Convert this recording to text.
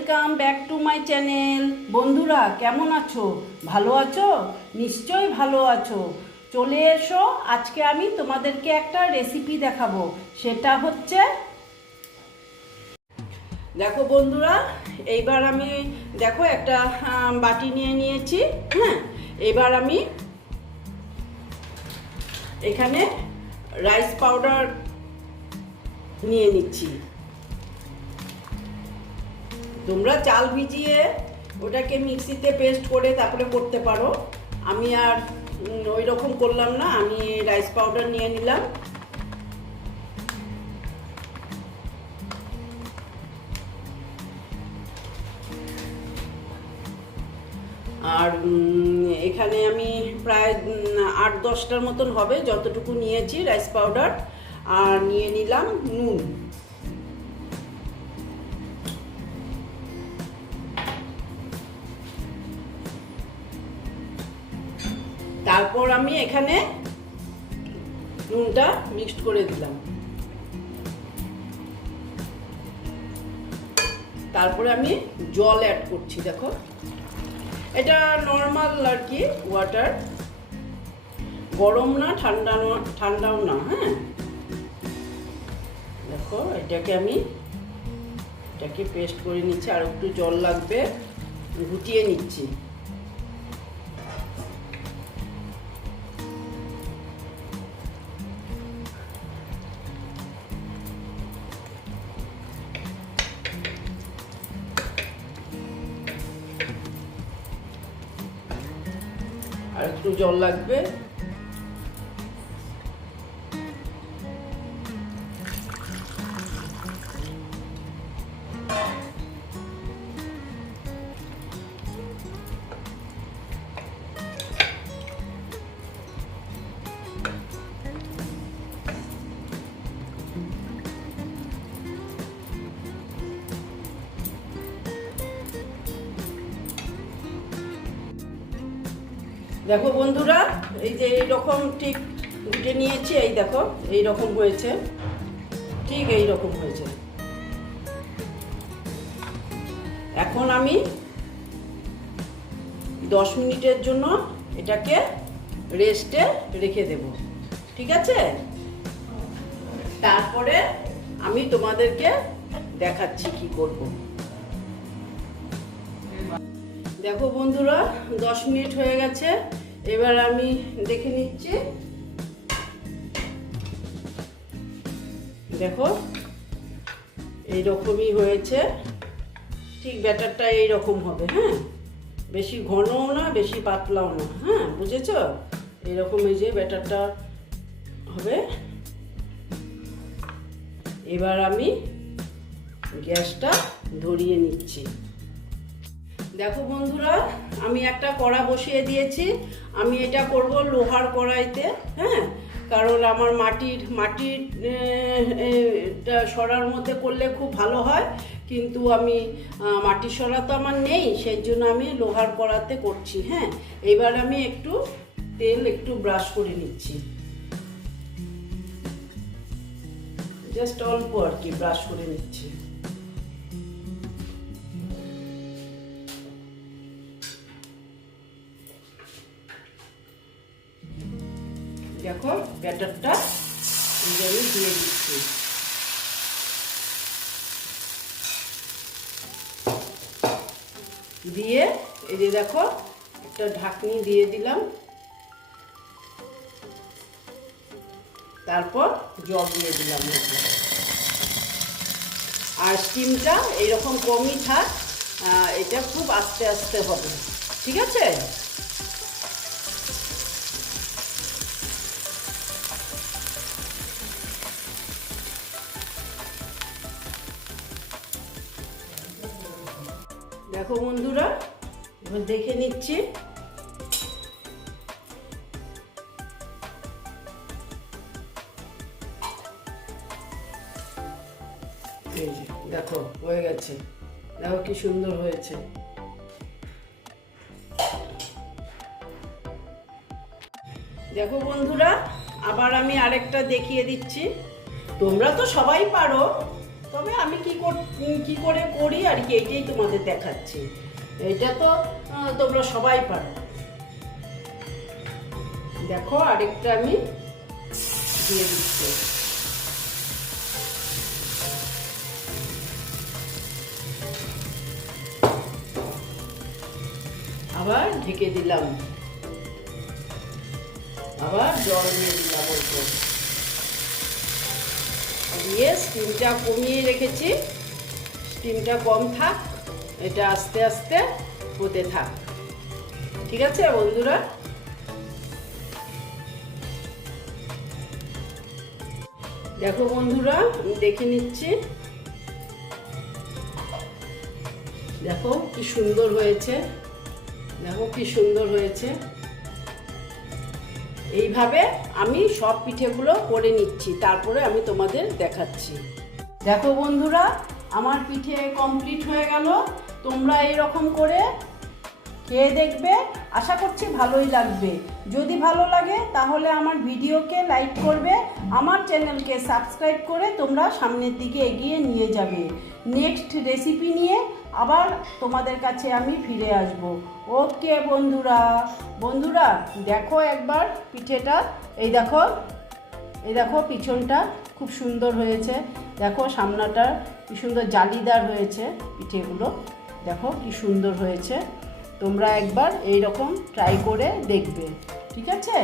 Welcome back to my channel বন্ধুরা, কেমন আছো? ভালো আছো? নিশ্চয়ই ভালো আছো। চলে এসো, আজকে আমি তোমাদেরকে একটা রেসিপি দেখাবো। সেটা হচ্ছে দেখো বন্ধুরা, এইবার আমি দেখো একটা বাটি নিয়ে নিয়েছি হ্যাঁ? এবার আমি এখানে রাইস পাউডার নিয়ে নিচ্ছি। তোমরা চাল ভিজিয়ে ওটাকে মিক্সিতে পেস্ট করে তারপরে করতে পারো। আমি আর ওই রকম করলাম না, আমি রাইস পাউডার নিয়ে নিলাম। আর এখানে আমি প্রায় আট দশটার মতন হবে, যতটুকু নিয়েছি রাইস পাউডার। আর নিয়ে নিলাম নুন। তারপর আমি এখানে নুনটা মিক্সড করে দিলাম। তারপরে আমি জল অ্যাড করছি, দেখো। এটা নর্মাল আর কি ওয়াটার গরম না, ঠান্ডা ঠান্ডাও না হ্যাঁ? দেখো, এটাকে আমি, এটাকে পেস্ট করে নিচ্ছি, আর একটু জল লাগবে গুটিয়ে নিচ্ছি। একটু জল লাগবে। দেখো বন্ধুরা, এই যে এইরকম ঠিক উঠে নিয়েছি, এই দেখো এই রকম হয়েছে। ঠিক এই রকম হয়েছে। এখন আমি দশ মিনিটের জন্য এটাকে রেস্টে রেখে দেব। ঠিক আছে? তারপরে আমি তোমাদেরকে দেখাচ্ছি কি করব। দেখো বন্ধুরা, দশ মিনিট হয়ে গেছে। এবার আমি দেখে নিচ্ছি। দেখো এই রকমই হয়েছে। ঠিক ব্যাটারটা এই রকম হবে হ্যাঁ? বেশি ঘনও না, বেশি পাতলাও না হ্যাঁ? বুঝেছ? এরকম এই যে ব্যাটারটা হবে। এবার আমি গ্যাসটা ধরিয়ে নিচ্ছি। দেখো বন্ধুরা, আমি একটা কড়া বসিয়ে দিয়েছি। আমি এটা করব লোহার কড়াইতে হ্যাঁ? কারণ আমার মাটির মাটির সরার মধ্যে করলে খুব ভালো হয়। কিন্তু আমি মাটির সরা তো আমার নেই সেই জন্য আমি লোহার কড়াতে করছি হ্যাঁ? এবার আমি একটু তেল একটু ব্রাশ করে নিচ্ছি। জাস্ট অল্প আর কি, ব্রাশ করে নিচ্ছি। দেখো, ব্যাটারটা আমি দিয়ে দিচ্ছি। দিয়ে এই যে দেখো, একটা ঢাকনি দিয়ে দিলাম। তারপর জল দিয়ে দিলাম আর স্টিমটা এইরকম কমই থাক এটা খুব আস্তে আস্তে হবে। ঠিক আছে? দেখো বন্ধুরা, এবার দেখে নিচ্ছি। দেখো, হয়ে গেছে। দেখো কি সুন্দর হয়েছে। দেখো বন্ধুরা, আবার আমি আরেকটা দেখিয়ে দিচ্ছি। তোমরা তো সবাই পারো। তবে আমি কি কি করে করি আর কি, এটাই তোমাদের দেখাচ্ছি। এটা তো তোমরা সবাই পারো। দেখো, আরেকটা আমি দিয়ে দিচ্ছি। আবার ঢেকে দিলাম। আবার জল দিয়ে দিলাম অল্প। দিয়ে স্টিমটা কমিয়ে রেখেছি। স্টিমটা কম থাক, এটা আস্তে আস্তে হতে থাক। ঠিক আছে বন্ধুরা? দেখো বন্ধুরা দেখে নিচ্ছি। দেখো কি সুন্দর হয়েছে। দেখো কি সুন্দর হয়েছে। এইভাবে আমি সব পিঠেগুলো করে নিচ্ছি, তারপরে আমি তোমাদের দেখাচ্ছি। দেখো বন্ধুরা, আমার পিঠে কমপ্লিট হয়ে গেল। তোমরা এরকম করে খেয়ে দেখবে? আশা করছি ভালোই লাগবে। যদি ভালো লাগে, তাহলে আমার ভিডিওকে লাইক করবে, আমার চ্যানেলকে সাবস্ক্রাইব করে তোমরা সামনের দিকে এগিয়ে নিয়ে যাবে। নেক্সট রেসিপি নিয়ে আবার তোমাদের কাছে আমি ফিরে আসব। ওকে বন্ধুরা বন্ধুরা, দেখো একবার পিঠেটা। এই দেখো এই দেখো পিছনটা খুব সুন্দর হয়েছে। দেখো সামনাটা কি সুন্দর জালিদার হয়েছে পিঠেগুলো। দেখো কি সুন্দর হয়েছে। তোমরা একবার এই রকম ট্রাই করে দেখবে ঠিক আছে?